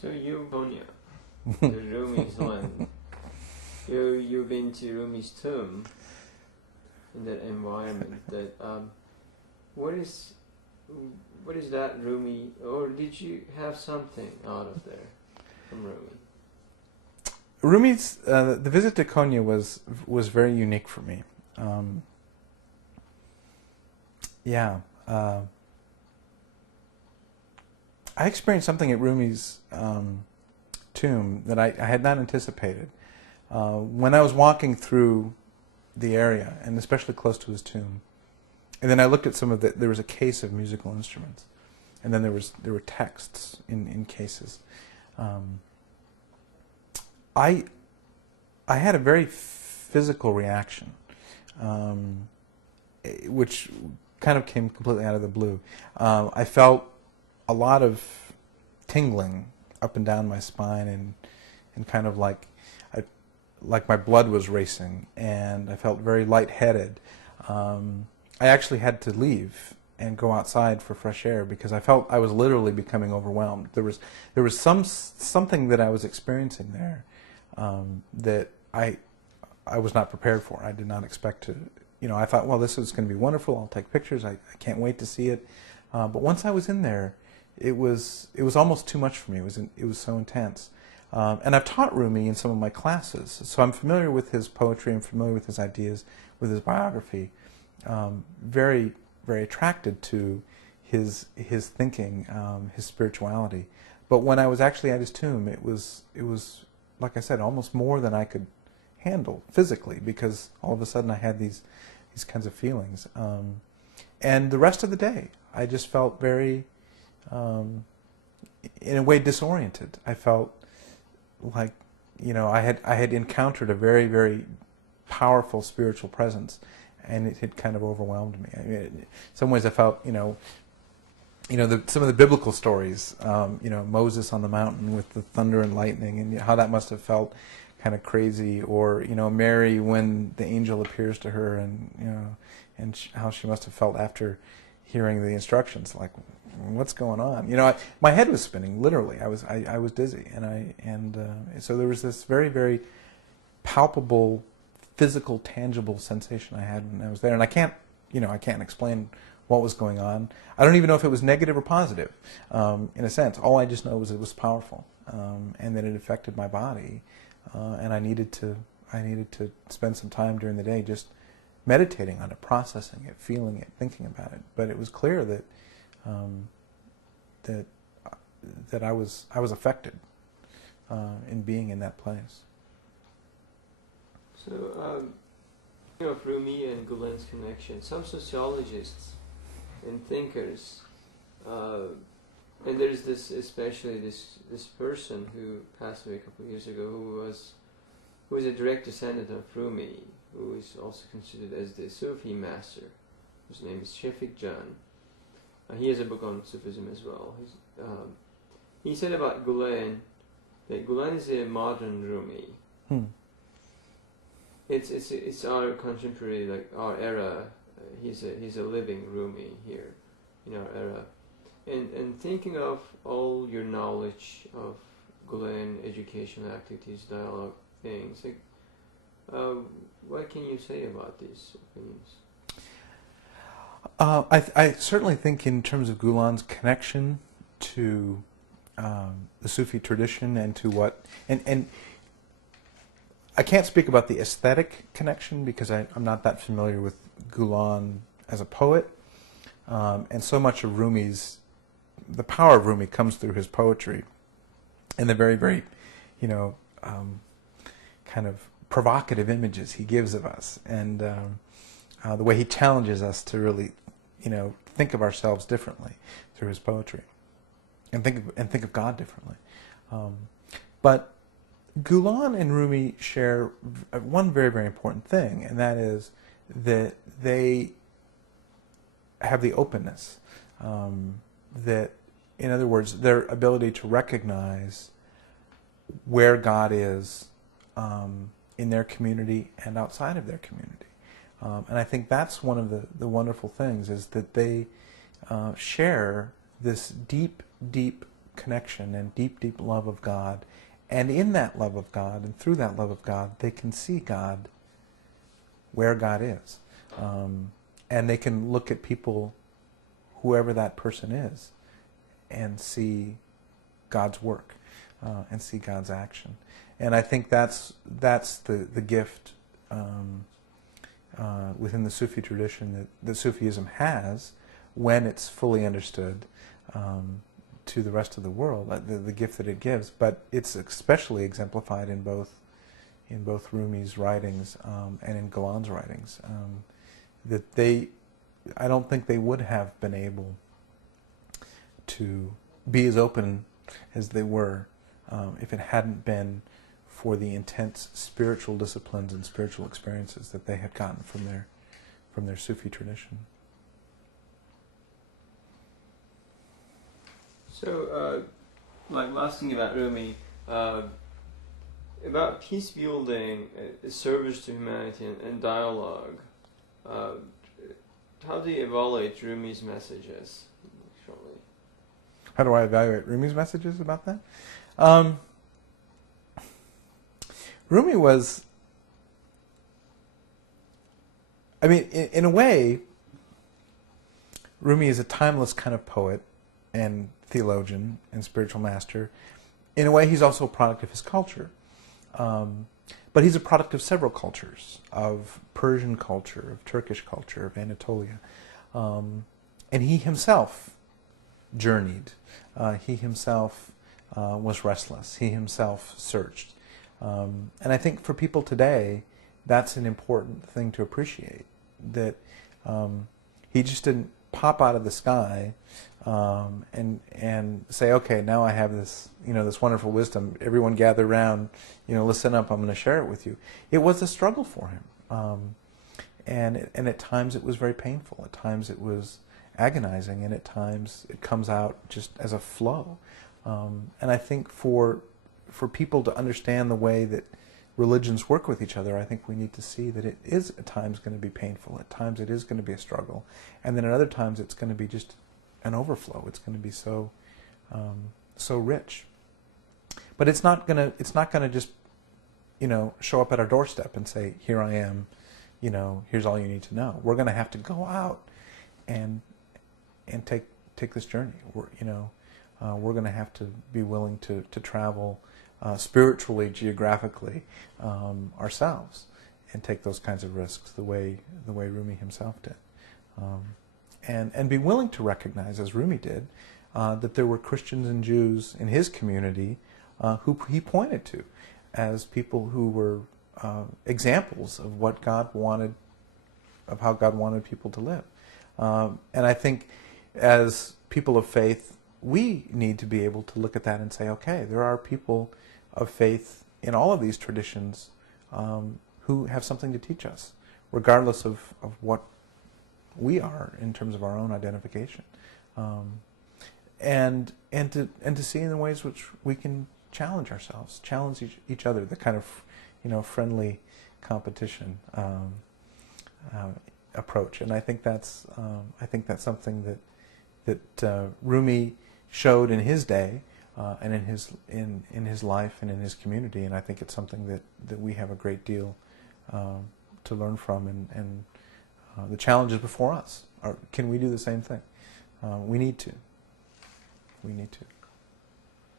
So you, Konya, the Rumi's land. You've been to Rumi's tomb in that environment. What is that Rumi, or did you have something out of there from Rumi? Rumi's the visit to Konya was very unique for me. I experienced something at Rumi's tomb that I had not anticipated. When I was walking through the area, and especially close to his tomb, and then I looked at some of there was a case of musical instruments, and then there were texts in cases. I had a very physical reaction, which kind of came completely out of the blue. I felt a lot of tingling up and down my spine, and kind of like my blood was racing, and I felt very lightheaded. I actually had to leave and go outside for fresh air because I felt I was literally becoming overwhelmed. There was something that I was experiencing there that I was not prepared for. I did not expect to. I thought, well, this is going to be wonderful. I'll take pictures. I can't wait to see it. But once I was in there, it was almost too much for me. It was so intense. And I've taught Rumi in some of my classes, so I'm familiar with his poetry. I'm familiar with his ideas, with his biography. Very, very attracted to his thinking, his spirituality. But when I was actually at his tomb, it was like I said, almost more than I could handle physically, because all of a sudden I had these kinds of feelings. And the rest of the day, I just felt very, in a way, disoriented. I felt like, I had encountered a very, very powerful spiritual presence, and it had kind of overwhelmed me. I mean, in some ways I felt, some of the biblical stories, Moses on the mountain with the thunder and lightning, and how that must have felt kind of crazy, or Mary when the angel appears to her, and how she must have felt after hearing the instructions, like, what's going on? My head was spinning, literally. I was dizzy, and so there was this very, very palpable, physical, tangible sensation I had when I was there, and I can't explain what was going on. I don't even know if it was negative or positive, in a sense. All I just know was it was powerful, and that it affected my body, and I needed to spend some time during the day just meditating on it, processing it, feeling it, thinking about it. But it was clear that that I was affected in being in that place. So, of Rumi and Gulen's connection, some sociologists and thinkers, and there's especially this person who passed away a couple of years ago, who was a direct descendant of Rumi, who is also considered as the Sufi master, whose name is Shafiq Jan. He has a book on Sufism as well. He said about Gulen that Gulen is a modern Rumi. It's our contemporary, like our era. He's a living Rumi here in our era. And thinking of all your knowledge of Gulen, educational activities, dialogue, things, like, what can you say about these opinions? I certainly think in terms of Gulen's connection to the Sufi tradition and to what, and I can't speak about the aesthetic connection because I'm not that familiar with Gulen as a poet, and so much of the power of Rumi comes through his poetry and the very, very, kind of provocative images he gives of us, and the way he challenges us to really, think of ourselves differently through his poetry, and think of God differently. But Gulen and Rumi share one very, very important thing, and that is that they have the openness. That, in other words, their ability to recognize where God is in their community and outside of their community. And I think that's one of the wonderful things, is that they share this deep, deep connection and deep, deep love of God. And in that love of God and through that love of God, they can see God where God is. And they can look at people, whoever that person is, and see God's work and see God's action. And I think that's the gift within the Sufi tradition that Sufism has, when it's fully understood to the rest of the world, the gift that it gives. But it's especially exemplified in both Rumi's writings and in Gulen's writings. I don't think they would have been able to be as open as they were if it hadn't been for the intense spiritual disciplines and spiritual experiences that they had gotten from their Sufi tradition. So, last thing about Rumi, about peace building, service to humanity, and dialogue. How do you evaluate Rumi's messages? Shortly. How do I evaluate Rumi's messages about that? Rumi was, I mean, in a way, Rumi is a timeless kind of poet and theologian and spiritual master. In a way, he's also a product of his culture. But he's a product of several cultures, of Persian culture, of Turkish culture, of Anatolia. And he himself journeyed. He himself was restless. He himself searched. And I think for people today, that's an important thing to appreciate, that he just didn't pop out of the sky and say, okay, now I have this, this wonderful wisdom. Everyone gather around, listen up, I'm going to share it with you. It was a struggle for him. And at times it was very painful. At times it was agonizing, and at times it comes out just as a flow. And I think for people to understand the way that religions work with each other, I think we need to see that it is at times going to be painful. At times it is going to be a struggle. And then at other times it's going to be just an overflow. It's going to be so rich. But it's not going to just, show up at our doorstep and say, here I am, here's all you need to know. We're going to have to go out and take this journey. We're going to have to be willing to travel spiritually, geographically, ourselves, and take those kinds of risks the way Rumi himself did, and be willing to recognize, as Rumi did, that there were Christians and Jews in his community who he pointed to as people who were examples of what God wanted, of how God wanted people to live. And I think as people of faith, we need to be able to look at that and say, okay, there are people of faith in all of these traditions who have something to teach us, regardless of what we are in terms of our own identification, and to see in the ways which we can challenge ourselves, challenge each other, the kind of friendly competition approach. And I think that's something that Rumi showed in his day and in his life and in his community, and I think it's something that we have a great deal to learn from, and the challenge is before us. Can we do the same thing? We need to. We need to.